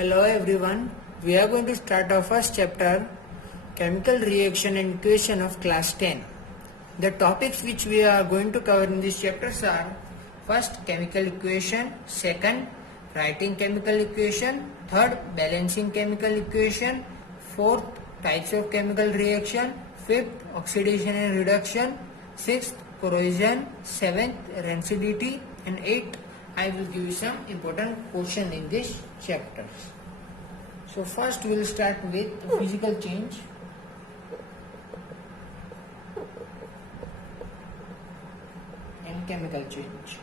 Hello everyone, we are going to start our first chapter, Chemical Reaction and Equation of Class 10. The topics which we are going to cover in these chapters are: first, chemical equation; second, writing chemical equation; third, balancing chemical equation; fourth, types of chemical reaction; fifth, oxidation and reduction; sixth, corrosion; seventh, rancidity; and eighth, I will give you some important question in this chapter. So first we will start with physical change. And chemical change.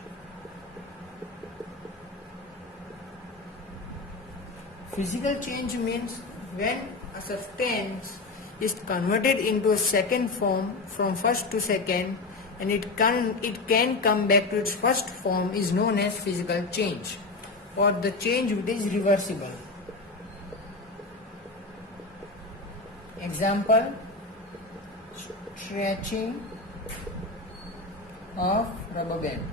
Physical change means when a substance is converted into a second form from first to second, and it can come back to its first form, is known as physical change, or the change which is reversible. Example: stretching of rubber band.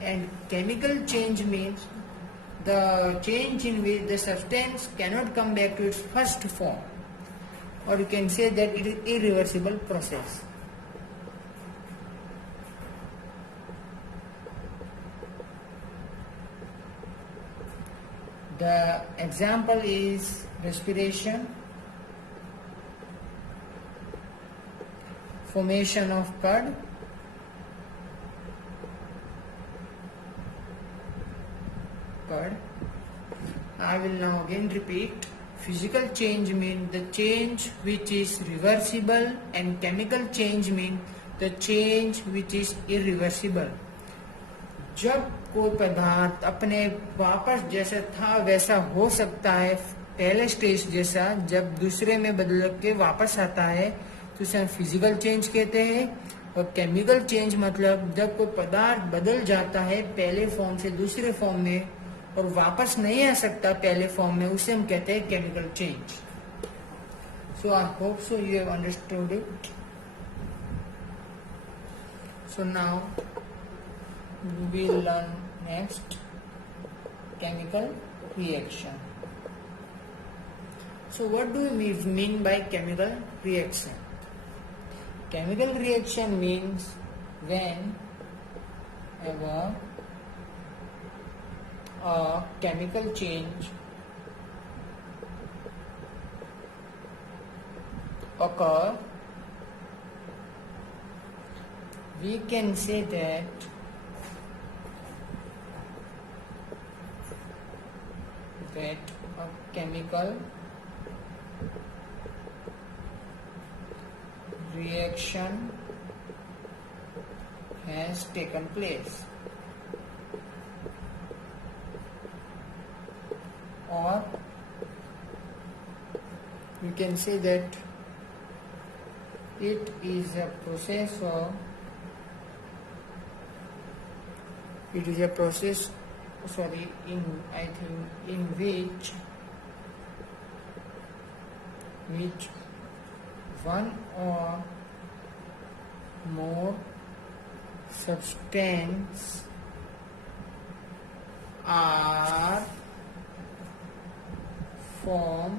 And chemical change means the change in which the substance cannot come back to its first form, or you can say that it is irreversible process. The example is respiration, formation of curd, I will now again repeat. Physical change means the change which is reversible, and chemical change means the change which is irreversible. जब कोई पदार्थ अपने वापस जैसा था वैसा हो सकता है, पहले स्टेज जैसा, जब दूसरे में बदल के वापस आता है तो उसे फिजिकल चेंज कहते हैं। और केमिकल चेंज मतलब जब कोई पदार्थ बदल जाता है पहले फॉर्म से दूसरे फॉर्म में और वापस नहीं आ सकता पहले फॉर्म में, उसे हम कहते हैं chemical change. So I hope so you have understood it. So now we will learn next chemical reaction. So what do we mean by chemical reaction? Chemical reaction means whenever a chemical change occur, we can say that a chemical reaction has taken place, or we can say that it is a process in which one or more substances are form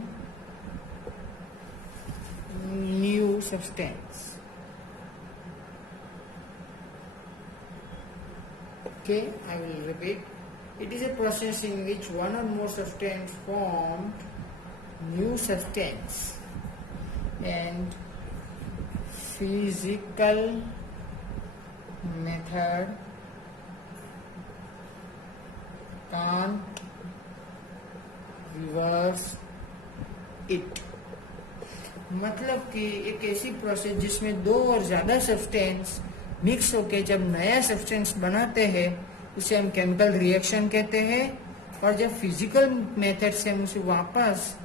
new substance. Okay, I will repeat. It is a process in which one or more substance formed new substance, and physical method can't reverse it. मतलब कि एक ऐसी प्रोसेस जिसमें दो और ज़्यादा substance mix होके जब नया सब्सटेंस बनाते हैं उसे हम केमिकल रिएक्शन कहते हैं। और जब फिजिकल मेथड से हम उसे वापस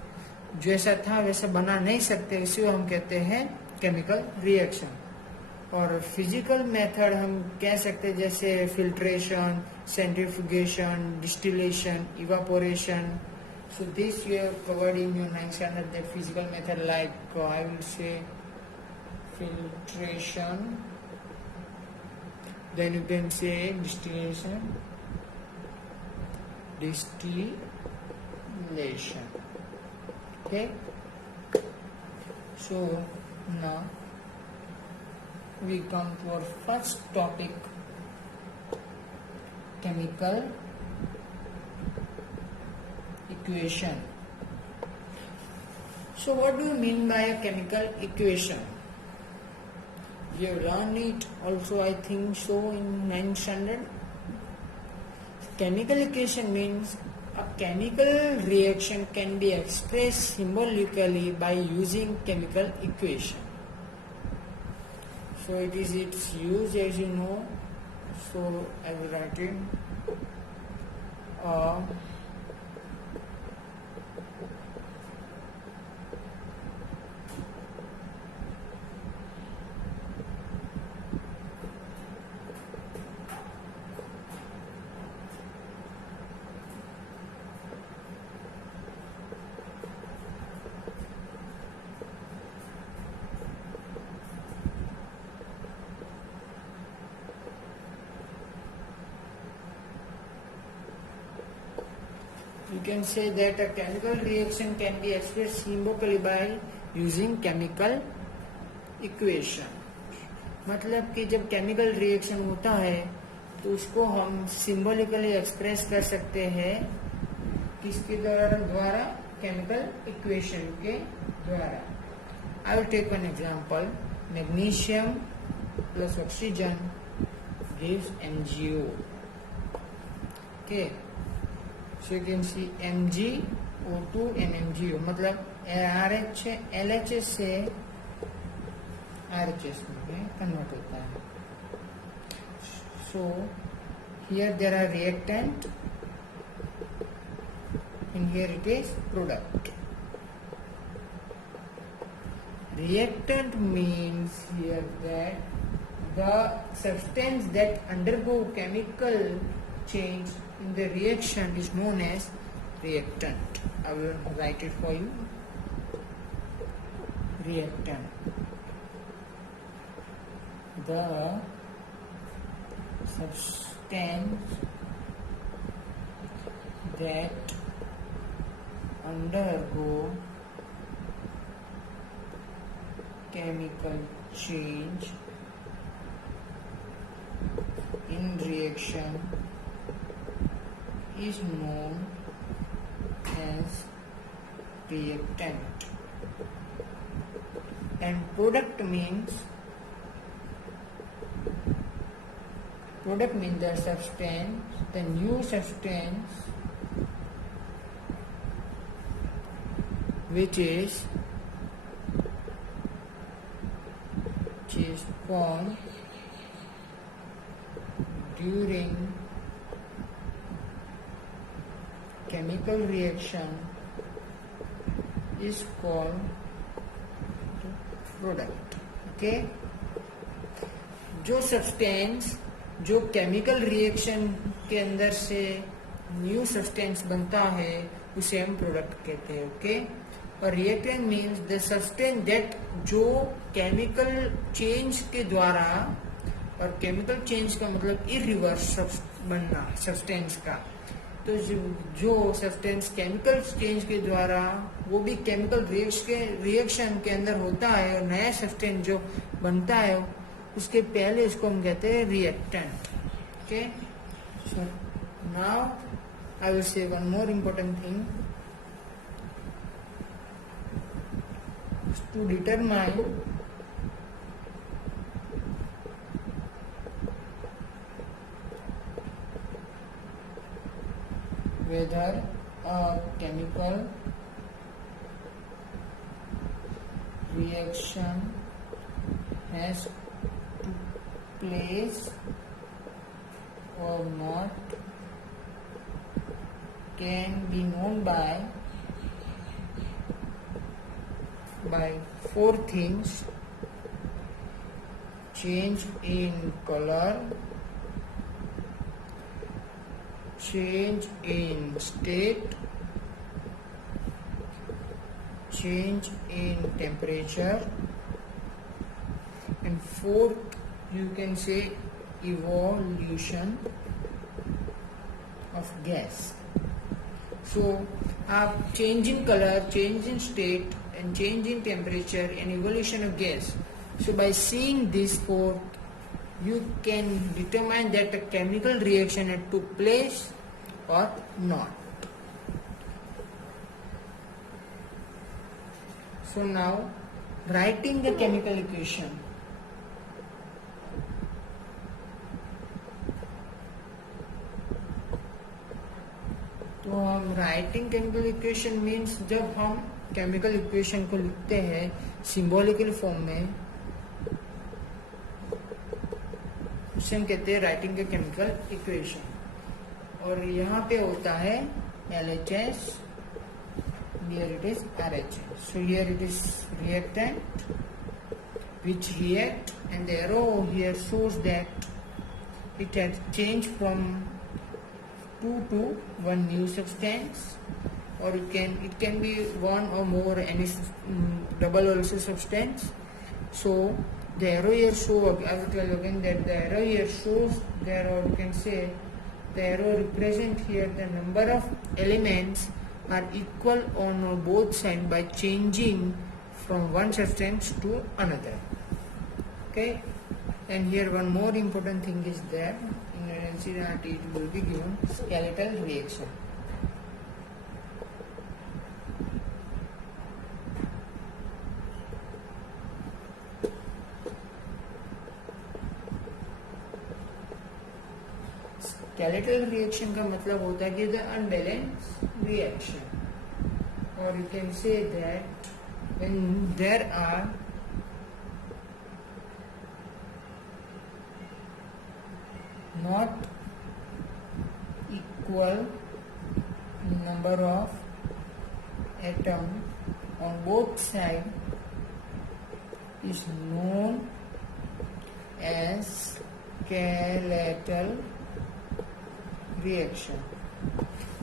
जैसा था वैसा बना नहीं सकते, इसे हम कहते हैं केमिकल रिएक्शन। और फिजिकल मेथड हम कह सकते हैं जैसे filtration, centrifugation, distillation, evaporation. So this you have covered in your 9th standard, that physical method, like I will say filtration, then you can say distillation, distillation. Okay, so now we come to our first topic, chemical equation. So what do you mean by a chemical equation? You have learned it also, I think so, in 9th standard. Chemical equation means a chemical reaction can be expressed symbolically by using chemical equation. So it is its use, as you know. So I will write it. You can say that a chemical reaction can be expressed symbolically by using chemical equation. मतलब कि जब chemical reaction होता है तो उसको हम symbolically express कर सकते हैं किसके द्वारा? केमिकल इक्वेशन के द्वारा. I will take an example. Magnesium plus oxygen gives MgO. Okay, so you can see MgO2 and MgO, मतलब RH LHS से RHS में कन्वर्ट होता है. So here there are reactant and here it is product. Reactant means here that the substance that undergo chemical change in the reaction is known as reactant. I will write it for you. Reactant. The substance that undergo chemical change in reaction is known as reactant. And product means the substance, the new substance which is formed during chemical reaction is called product. Okay, जो सब्सटेंस जो chemical reaction के अंदर से new substance बनता है उसे हम प्रोडक्ट कहते हैं. ओके, और reactant means the substance that जो केमिकल चेंज के द्वारा, और केमिकल चेंज का मतलब इरिवर्स बनना सब्सटेंस का. तो जो सब्सटेंस केमिकल चेंज के द्वारा वो भी केमिकल रिएक्शन के अंदर होता है और नया सब्सटेंस जो बनता है उसके पहले इसको हम कहते हैं reactant. Okay, so now I will say one more important thing. To determine whether a chemical reaction has took place or not can be known by four things: change in color, change in state, change in temperature, and fourth you can say evolution of gas. So change in color, change in state, and change in temperature and evolution of gas. So by seeing these four, you can determine that a chemical reaction had took place or not. So now writing the chemical equation. तो हम writing chemical equation means जब हम chemical equation को लिखते हैं symbolical form में, उसे हम कहते हैं राइटिंग द केमिकल इक्वेशन। और यहाँ पे होता है LHS, here it is RHS. So here it is reactant which react, and the arrow here shows that it has changed from 2 to 1 new substance, or it can be one or more any double also substance. So the arrow here show, I will tell you again that the arrow here shows there, or you can say the arrow represent here the number of elements are equal on both sides by changing from one substance to another. Okay, and here one more important thing is there. NCERT it will be given skeletal reaction. Skeletal reaction का मतलब होता है कि the unbalanced reaction, or you can say that when there are not equal number of atoms on both sides is known as skeletal reaction.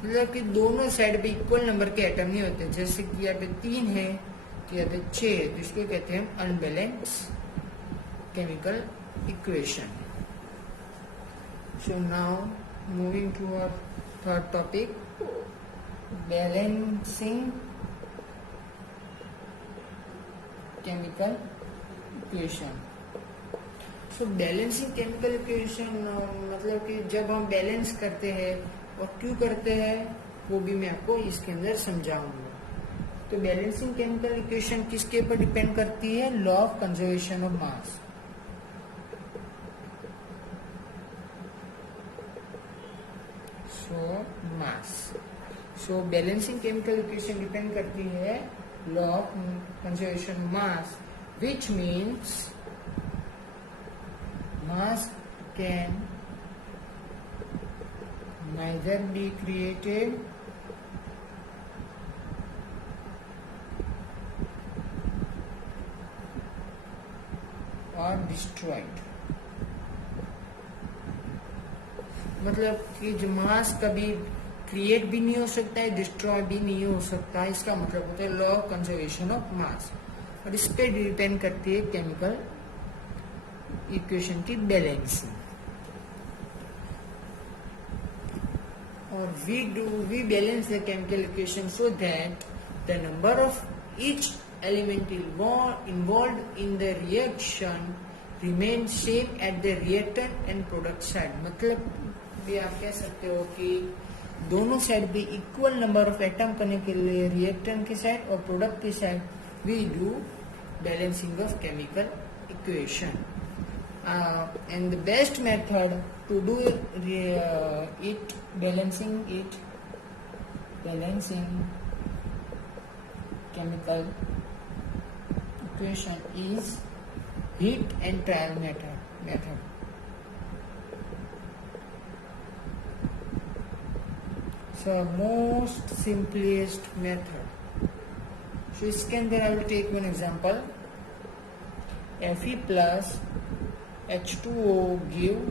मतलब कि दोनों साइड पे equal number के एटम नहीं होते, जैसे कि यहाँ पे 3 है तो यहाँ पे 6 है, तो इसको कहते हैं unbalance chemical equation. So now moving to our third topic, balancing chemical equation. So balancing chemical equation मतलब कि जब हम बैलेंस करते हैं और क्यों करते हैं वो भी मैं आपको इसके अंदर समझाऊंगा. तो बैलेंसिंग केमिकल इक्वेशन किसके ऊपर डिपेंड करती है? Law of conservation of mass. So balancing chemical equation depend करती है law of conservation mass, which means mass can neither be created or destroyed. मतलब कि जो मास कभी क्रिएट भी नहीं हो सकता है, डिस्ट्रॉय भी नहीं हो सकता है. इसका मतलब होता है law of conservation of mass, और इस पे डिपेंड करती है केमिकल इक्वेशन की बैलेंसिंग. और we balance the chemical equation so that the number of each element involved in the reaction remains same at the reactant and product side. मतलब भी आप कह सकते हो कि दोनों साइड भी इक्वल नंबर ऑफ एटम करने के लिए रिएक्टेंट की साइड और प्रोडक्ट की side we do balancing of chemical equation. And the best method to do balancing chemical equation is heat and trial method. So most simplest method. So इसके अंदर I will take one example. Fe plus H2O give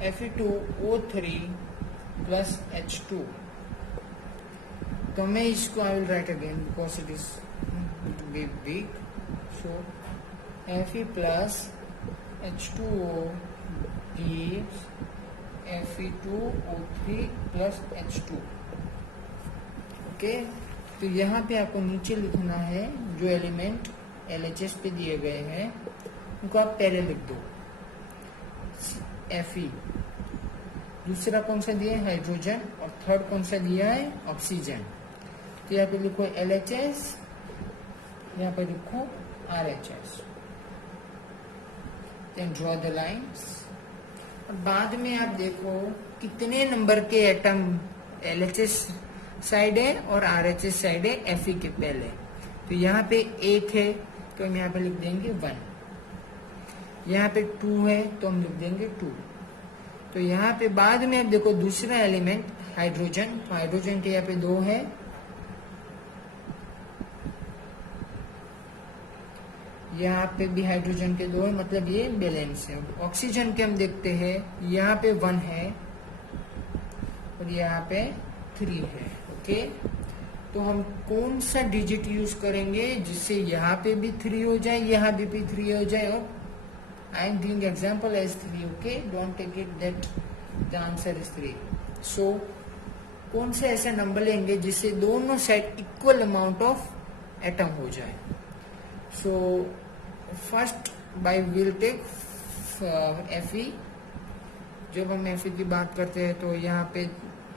Fe2O3 plus H2. तो मैं इसको I will write again because it is be big. So Fe plus H2O gives Fe2O3 plus H2. Okay, तो यहाँ पे आपको नीचे लिखना है जो एलिमेंट LHS पे दिए गए हैं उनको आप पहले लिख दो, Fe। दूसरा कौन सा दिया है? हाइड्रोजन। और थर्ड कौन सा दिया है? ऑक्सीजन। तो यहाँ पे लिखो LHS, यहाँ पे लिखो RHS, then draw the lines. और बाद में आप देखो कितने नंबर के एटम LHS साइड है और RHS साइड है Fe के पहले। तो यहाँ पे 1 है तो हम यहाँ पे लिख देंगे 1। यहाँ पे 2 है तो हम लिख देंगे 2। तो यहाँ पे बाद में आप देखो दूसरा एलिमेंट हाइड्रोजन, तो हाइड्रोजन के यहाँ पे 2 है, यहाँ पे भी हाइड्रोजन के 2 है, मतलब ये बैलेंस है। ऑक्सीजन के हम देखते हैं, यहाँ पे 1 है और यहाँ पे 3 है। ओके, तो हम कौन सा डिजिट यूज करेंगे जिससे यहाँ पे भी 3 हो जाए, यहाँ भी 3 हो जाए, और I am doing example as 3, okay? Don't take it that the answer is 3. So, कौन से ऐसे नंबर लेंगे जिससे दोनों side equal amount of atom हो जाए? So, first by we'll take Fe। जब हम Fe की बात करते हैं तो यहाँ पे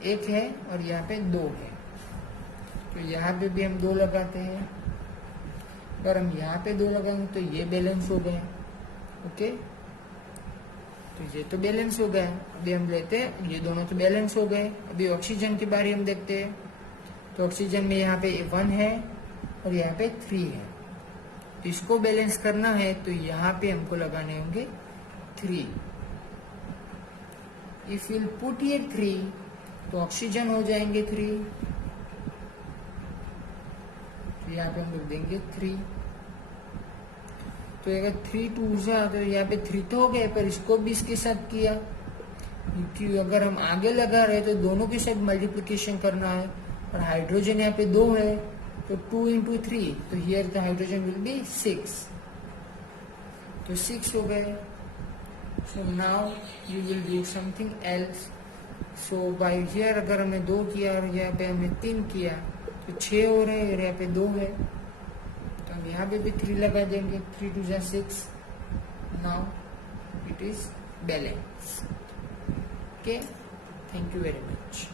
1 है और यहाँ पे 2 है, तो यहाँ पे भी हम 2 लगाते हैं, और हम यहाँ पे 2 लगाएंगे तो ये बैलेंस हो गए। ओके, तो ये तो बैलेंस हो गया। अभी हम लेते हैं, ये दोनों तो बैलेंस हो गए। अभी ऑक्सीजन की बारी हम देखते हैं, तो ऑक्सीजन में यहाँ पे 1 है और यहाँ पे 3 है, तो इसको बैलेंस करना है तो यहाँ पे हमको लगाने होंगे 3। इफ विल पुट हियर 3 तो ऑक्सीजन हो जाएंगे 3, तो यहाँ पे हम लिख देंगे 3। तो अगर 3 2 जा तो यहाँ पे 3 तो हो गए, पर इसको भी इसके साथ किया, क्योंकि अगर हम आगे लगा रहे तो दोनों के साथ मल्टीप्लिकेशन करना है, और हाइड्रोजन यहाँ पे 2 है तो 2 into 3, तो here the hydrogen will be 6, तो 6 हो गए। So now you will do something else. So by here अगर हमने 2 किया और यहाँ पे हमने 3 किया तो 6 हो रहे हैं, यहाँ पे 2 है, तो हम यहाँ पे भी 3 लगा देंगे, 3 2 जा 6। Now it is balance. Okay, thank you very much.